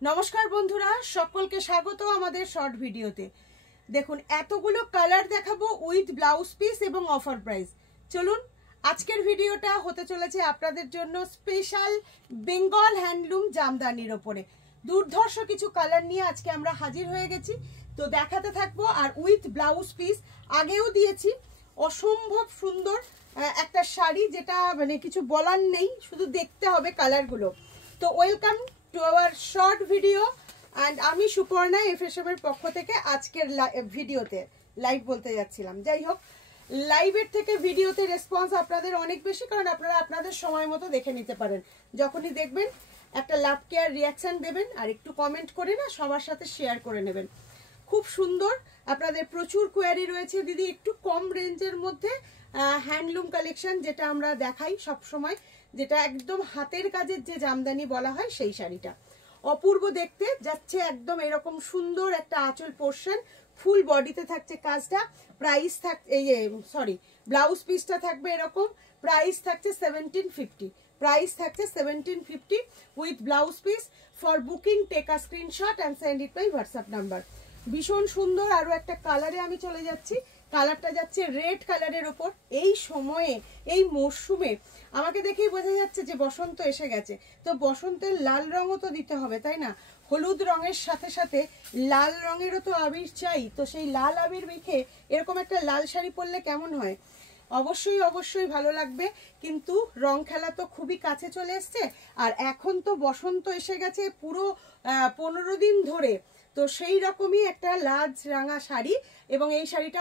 নমস্কার বন্ধুরা, সকলকে স্বাগত আমাদের শর্ট ভিডিওতে। দেখুন, এতগুলো কালার দেখাবো উইথ ব্লাউজ পিস এবং অফার প্রাইস। চলুন, আজকের ভিডিওটা হতে চলেছে আপনাদের জন্য স্পেশাল বেঙ্গল হ্যান্ডলুম জামদানির ওপরে। দুর্ধর্ষ কিছু কালার নিয়ে আজকে আমরা হাজির হয়ে গেছি, তো দেখাতে থাকবো। আর উইথ ব্লাউজ পিস আগেও দিয়েছি। অসম্ভব সুন্দর একটা শাড়ি, যেটা মানে কিছু বলার নেই, শুধু দেখতে হবে কালারগুলো। তো welcome to our short video. And আমি সুপর্ণা এফএসএম এর পক্ষ থেকে আজকের ভিডিওতে লাইভ বলতে যাচ্ছিলাম। যাই হোক, লাইভের থেকে ভিডিওতে রেসপন্স আপনাদের অনেক বেশি, কারণ আপনারা আপনাদের সময় মতো দেখে নিতে পারেন। যখনই দেখবেন একটা লাভ কেয়ার রিয়াকশান দেবেন, আর একটু কমেন্ট করে না সবার সাথে শেয়ার করে নেবেন। খুব সুন্দর, আপনাদের প্রচুর কোয়ারি রয়েছে দিদি। একটু কম রেঞ্জের মধ্যে হ্যান্ডলুম কালেকশন, যেটা আমরা দেখাই সব সময়, যেটা একদম হাতের কাজের যে জামদানি বলা হয়, সেই শাড়িটা অপূর্ব দেখতে যাচ্ছে। একদম এরকম সুন্দর একটা আঁচল পোর্শন, ফুল বডিতে থাকছে কাজটা। প্রাইস ব্লাউজ পিসটা থাকবে এরকম। প্রাইস থাকছে 1750। প্রাইস থাকছে 1750 with blouse piece. For booking take a screenshot and send it my WhatsApp number. ভীষণ সুন্দর আরো একটা কালারে আমি চলে যাচ্ছি। কালারটা যাচ্ছে রেড কালারের ওপর। এই সময়ে, এই মরশুমে আমাকে দেখেই বোঝা যাচ্ছে যে বসন্ত এসে গেছে। তো বসন্তের লাল রঙও তো দিতে হবে, তাই না? হলুদ রঙের সাথে সাথে লাল রঙেরও তো আবির চাই। তো সেই লাল আবির মেখে এরকম একটা লাল শাড়ি পরলে কেমন হয়? অবশ্যই অবশ্যই ভালো লাগবে। কিন্তু রং খেলা তো খুবই কাছে চলে এসছে, আর এখন তো বসন্ত এসে গেছে পুরো 15 দিন ধরে। তো সেই রকমই একটা লাল রাঙা শাড়ি, এবং এই শাড়িটা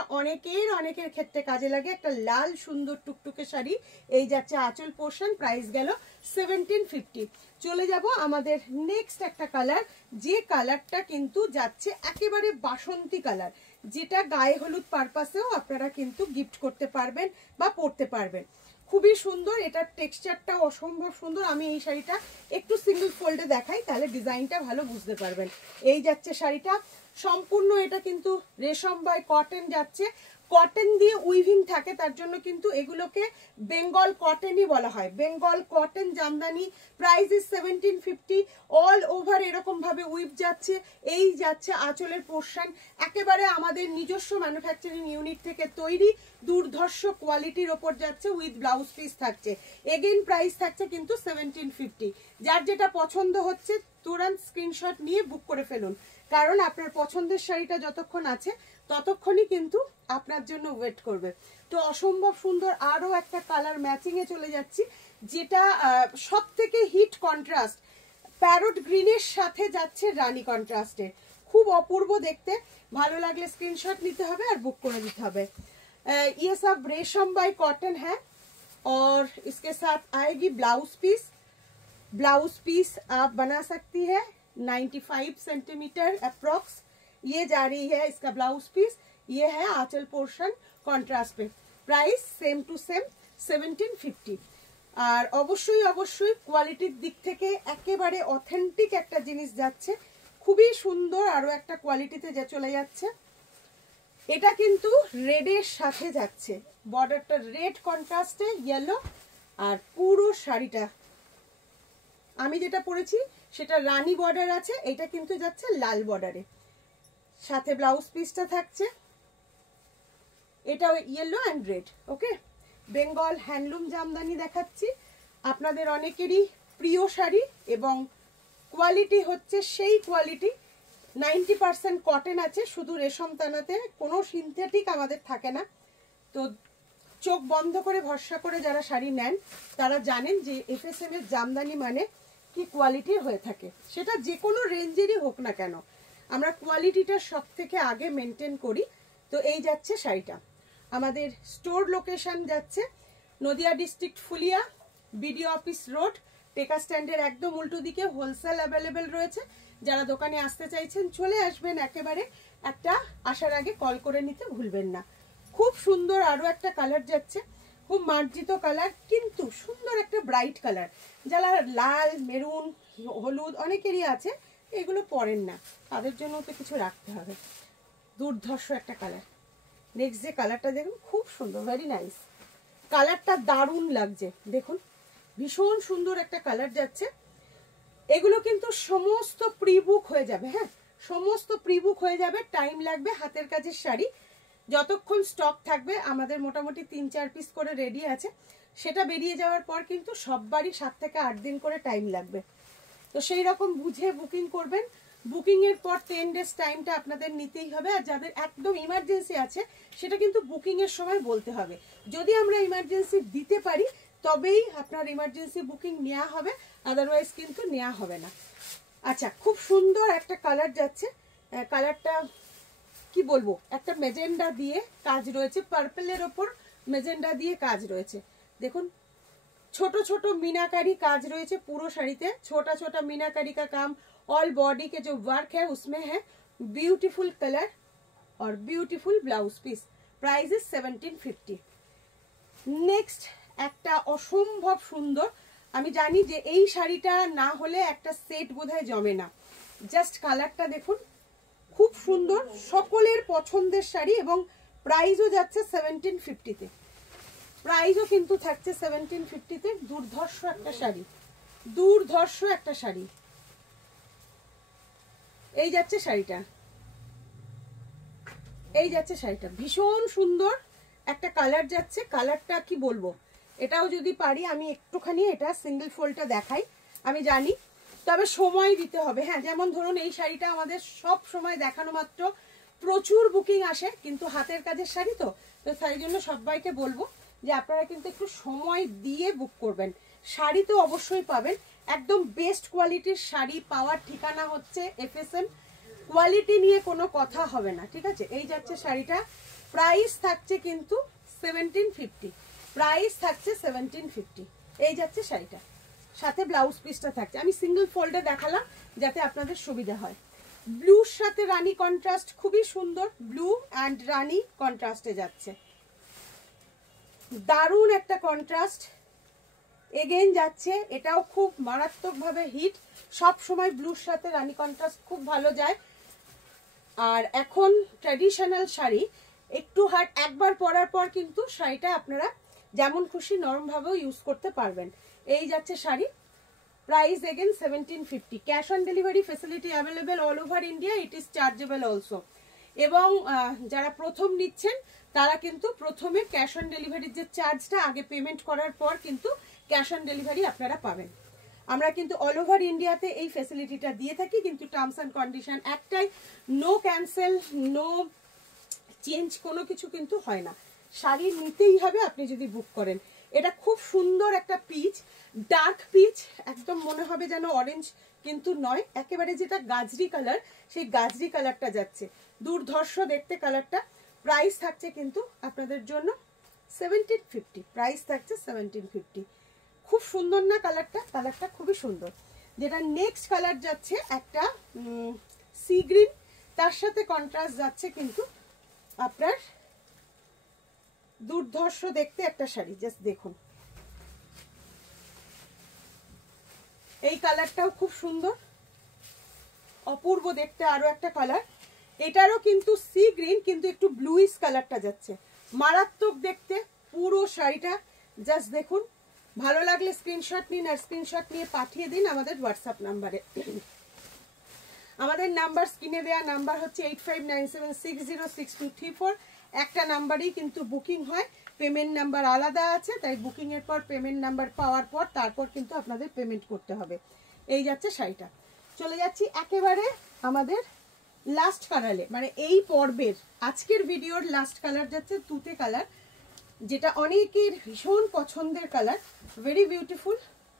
অনেকের ক্ষেত্রে কাজে লাগে। একটা লাল সুন্দর টুকটুকে শাড়ি। এই যাচ্ছে আঁচল পোর্শন। প্রাইস গেল 1750। চলে যাব আমাদের নেক্সট একটা কালার, যে কালারটা কিন্তু যাচ্ছে একেবারে বাসন্তী কালার, যেটা গায়ে হলুদ পারপাসেও আপনারা কিন্তু গিফট করতে পারবেন বা পরতে পারবেন। খুবই সুন্দর, এটার টেক্সচারটা অসম্ভব সুন্দর। আমি এই শাড়িটা একটু সিঙ্গেল ফোল্ডে দেখাই, তাহলে ডিজাইনটা ভালো বুঝতে পারবেন। এই যাচ্ছে শাড়িটা সম্পূর্ণ, এটা কিন্তু রেশম বাই কটন যাচ্ছে। কটন দিয়ে উইভিং থাকে, তার জন্য কিন্তু এগুলোকে বেঙ্গল কটনই বলা হয়। Bengal cotton Jamdani. Price is 1750। All over এরকম ভাবে উইভ যাচ্ছে। এই যাচ্ছে আঁচলের পোর্শন, একেবারে আমাদের নিজস্ব ম্যানুফ্যাকচারিং ইউনিট থেকে তৈরি, দুর্ধর্ষ কোয়ালিটির ওপর যাচ্ছে। উইথ ব্লাউজ পিস থাকছে। এগেইন প্রাইস থাকছে কিন্তু 1750। যার যেটা পছন্দ হচ্ছে তুরন্ত স্ক্রিনশট নিয়ে বুক করে ফেলুন, কারণ আপনার পছন্দের শাড়িটা যতক্ষণ আছে ততক্ষণই কিন্তু আপনার জন্য ওয়েট করবে। তো অসম্ভব সুন্দর আরো একটা কালার ম্যাচিং এ চলে যাচ্ছি, যেটা সব থেকে হিট কন্ট্রাস্ট। প্যারট গ্রিনের সাথে যাচ্ছে রানী কন্ট্রাস্টে। খুব অপূর্ব দেখতে। ভালো লাগলে স্ক্রিনশট নিতে হবে আর बुक করে দিতে হবে। ये सब रेशम बाय कॉटन है, और इसके साथ आएगी ब्लाउज पीस। ब्लाउज पीस आप बना सकती है 95 सेंटीमीटर अप्रॉक्स। ये जा रही है इसका ब्लाउज पीस। ये है आंचल पोर्शन कॉन्ट्रास्ट पे। Price same to same 1750। আর অবশ্যই অবশ্যই কোয়ালিটির দিক থেকে একেবারে অথেন্টিক একটা জিনিস যাচ্ছে। খুবই সুন্দর আরো একটা কোয়ালিটিতে যা চলে যাচ্ছে। এটা কিন্তু রেডের সাথে যাচ্ছে, বর্ডারটা রেড কন্ট্রাস্টে ইয়েলো, আর পুরো শাড়িটা আমি যেটা পরেছি সেটা রানী বর্ডার আছে, এটা কিন্তু যাচ্ছে লাল বর্ডারে। সাথে ব্লাউজ পিসটা থাকছে, এটাও yellow and red. Okay, Bengal handloom Jamdani দেখাচ্ছি, আপনাদের অনেকেরই প্রিয় শাড়ি, এবং কোয়ালিটি হচ্ছে সেই কোয়ালিটি। 90% কটন আছে, শুধু রেশম তানাতে, কোনো সিনথেটিক আমাদের থাকে না। তো চোখ বন্ধ করে ভরসা করে যারা শাড়ি নেন তারা জানেন যে এফএসএম এর জামদানি মানে কি কোয়ালিটির হয়ে থাকে, সেটা যে কোনো রেঞ্জেরই হোক না কেন, আমরা কোয়ালিটিটা সব থেকে আগে মেনটেন করি। তো এই যাচ্ছে শাড়িটা। আমাদের স্টোর লোকেশন যাচ্ছে Nadia district, Phulia, BDO office road, টেকা স্ট্যান্ডের একদম উল্টো দিকে। হোলসেল অ্যাভেলেবেল রয়েছে। যারা দোকানে আসতে চাইছেন চলে আসবেন, একেবারে একটা আসার আগে কল করে নিতে ভুলবেন না। খুব সুন্দর আরো একটা কালার যাচ্ছে, খুব মার্জিত কালার, কিন্তু সুন্দর একটা ব্রাইট কালার। যারা লাল, মেরুন, হলুদ অনেকেরই আছে, এগুলো পরেন না, তাদের জন্য তো কিছু রাখতে হবে। দুর্ধর্ষ একটা কালার। নেক্সট যে কালারটা দেখুন, খুব সুন্দর, ভেরি নাইস কালারটা, দারুণ লাগছে। দেখুন, ভীষণ সুন্দর একটা কালার যাচ্ছে। এগুলো কিন্তু সমস্ত প্রি বুক হয়ে যাবে, হ্যাঁ সমস্ত প্রি বুক হয়ে যাবে, টাইম লাগবে। হাতের কাজের শাড়ি যতক্ষণ স্টক থাকবে, আমাদের মোটামুটি 3-4 পিস করে রেডি আছে, সেটা বেরিয়ে যাওয়ার পর কিন্তু সববারই 7 থেকে 8 দিন করে টাইম লাগবে। তো সেই রকম বুঝে বুকিং করবেন। বুকিং এর পর 10 ডেজ টাইমটা আপনাদের নিতেই হবে। আর যাদের একদম ইমার্জেন্সি আছে সেটা কিন্তু বুকিং এর সময় বলতে হবে। যদি আমরা ইমার্জেন্সি দিতে পারি তবেই আপনার ইমার্জেন্সি বুকিং নেওয়া হবে, আদারওয়াইজ কিন্তু নেওয়া হবে না। আচ্ছা, খুব সুন্দর একটা কালার যাচ্ছে, কালারটা কি বলবো, একটা মেজেন্ডা দিয়ে কাজ রয়েছে, পার্পলের ওপর মেজেন্ডা দিয়ে কাজ রয়েছে। দেখুন ছোট ছোট मीनाकारी काज रही पूरो शाड़ी, छोटा छोटा मीनाकारी का काम, ऑल बॉडी के जो वर्क है उसमें है। ब्यूटीफुल कलर और beautiful blouse piece. Price is 1750। Next একটা অসম্ভব সুন্দর, আমি জানি যে এই শাড়িটা না হলে একটা সেট বোধহয় জমে না। জাস্ট কালারটা দেখুন, খুব সুন্দর, সকলের পছন্দের শাড়ি এবং প্রাইসও যাচ্ছে 1750-তে। প্রাইসও কিন্তু থাকছে 1750-তে। দুর্ধর্ষ একটা শাড়ি, দুর্ধর্ষ একটা শাড়ি। এই যাচ্ছে শাড়িটা, এই যাচ্ছে শাড়িটা, ভীষণ সুন্দর একটা কালার যাচ্ছে। কালারটা কি বলবো, এটাও যদি পারি আমি একটুখানি এটা সিঙ্গেল ফোল্ডটা দেখাই। আমি জানি, তবে সময় দিতে হবে। হ্যাঁ, যেমন ধরুন এই শাড়িটা আমাদের সব সময় দেখানো মাত্র প্রচুর বুকিং আসে, কিন্তু হাতের কাজের শাড়ি তো তাই জন্য সবাইকে বলবো যে আপনারা কিন্তু একটু সময় দিয়ে বুক করবেন। শাড়ি তো অবশ্যই পাবেন, একদম বেস্ট কোয়ালিটির শাড়ি পাওয়ার ঠিকানা হচ্ছে FSM। কোয়ালিটি নিয়ে কোনো কথা হবে না, ঠিক আছে। এই যাচ্ছে শাড়িটা, প্রাইস থাকছে কিন্তু 1750, প্রাইস থাকছে 1750। এই যাচ্ছে শাড়িটা, সাথে ব্লাউজ পিসটা থাকছে। আমি সিঙ্গেল ফোল্ডে দেখালাম যাতে আপনাদের সুবিধা হয়। ব্লুর সাথে রানী কন্ট্রাস্ট, খুবই সুন্দর, ব্লু অ্যান্ড রানী কন্ট্রাস্টে যাচ্ছে, দারুণ একটা কন্ট্রাস্ট এগেইন যাচ্ছে। এটাও খুব মারাত্মকভাবে হিট, সব সময় ব্লুর সাথে রানী কন্ট্রাস্ট খুব ভালো যায়। আর এখন ট্র্যাডিশনাল শাড়ি একটু হার্ড, একবার পরার পর কিন্তু শাড়িটা আপনারা যেমন খুশি নরমভাবেও ইউজ করতে পারবেন। এই যাচ্ছে sari, price again 1750। Cash on delivery facility available all over India, it is chargeable also. এবং যারা প্রথম নিচ্ছেন তারা কিন্তু প্রথমে ক্যাশ অন ডেলিভারির যে চার্জটা আগে পেমেন্ট করার পর কিন্তু ক্যাশ অন ডেলিভারি আপনারা পাবেন। আমরা কিন্তু অল ওভার ইন্ডিয়াতে এই ফেসিলিটিটা দিয়ে থাকি, কিন্তু টার্মস অ্যান্ড কন্ডিশন একটাই, নো ক্যান্সেল, নো চেঞ্জ, কোনো কিছু কিন্তু হয় না। শাড়ি নিতেই হবে আপনি যদি বুক করেন। এটা খুব সুন্দর একটা পিচ, ডার্ক পিচ, একদম মনে হবে যেন অরেঞ্জ, কিন্তু নয়, একেবারে যেটা গাজরি কালার সেই গাজরি কালারটা যাচ্ছে, দুর্ধর্ষ দেখতে কালারটা। প্রাইস থাকছে কিন্তু আপনাদের জন্য 1750, প্রাইস থাকছে 1750। খুব সুন্দর না কালারটা, কালারটা খুবই সুন্দর। যেটা নেক্সট কালার যাচ্ছে একটা সি গ্রিন, তার সাথে কন্ট্রাস্ট যাচ্ছে কিন্তু আপনার দুর্ধর্ষ দেখতে একটা শাড়ি। জাস্ট দেখুন, এই কালারটাও খুব সুন্দর, অপূর্ব দেখতে আরো একটা কালার। এটারও কিন্তু সি গ্রিন, কিন্তু একটু ব্লুইশ কালারটা যাচ্ছে, মারাত্মক দেখতে পুরো শাড়িটা। জাস্ট দেখুন, ভালো লাগলে স্ক্রিনশট নিন আর স্ক্রিনশট নিয়ে পাঠিয়ে দিন আমাদের হোয়াটসঅ্যাপ নাম্বারে। আমাদের নাম্বার স্ক্রিনে দেওয়া নাম্বার হচ্ছে 8597606234। একটা নাম্বারেই কিন্তু বুকিং হয়, পেমেন্ট নাম্বার আলাদা আছে, তাই বুকিং এর পর পেমেন্ট নাম্বার পাওয়ার পর তারপর কিন্তু আপনাদের পেমেন্ট করতে হবে। এই যাচ্ছে শাড়িটা। চলে যাচ্ছি একেবারে আমাদের লাস্ট কালারে, মানে এই পর্বের আজকের ভিডিওর লাস্ট কালার যাচ্ছে তুতে কালার, যেটা অনেকের ভীষণ পছন্দের কালার, ভেরি বিউটিফুল,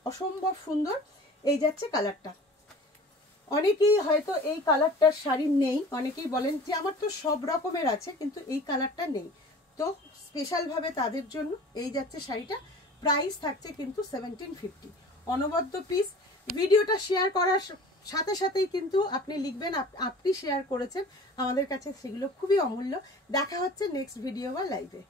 অসম্ভব সুন্দর। এই যাচ্ছে কালারটা। অনেকেই হয়তো এই কালারটার শাড়ি নেই, অনেকেই বলেন যে আমার তো সব রকমের আছে কিন্তু এই কালারটা নেই, তো স্পেশালভাবে তাদের জন্য এই যাচ্ছে শাড়িটা। প্রাইস থাকছে কিন্তু 1750, অনবদ্য পিস। ভিডিওটা শেয়ার করার সাথে সাথেই কিন্তু আপনি লিখবেন আপনি শেয়ার করেছেন, আমাদের কাছে সেগুলো খুবই অমূল্য। দেখা হচ্ছে নেক্সট ভিডিও বা লাইভে।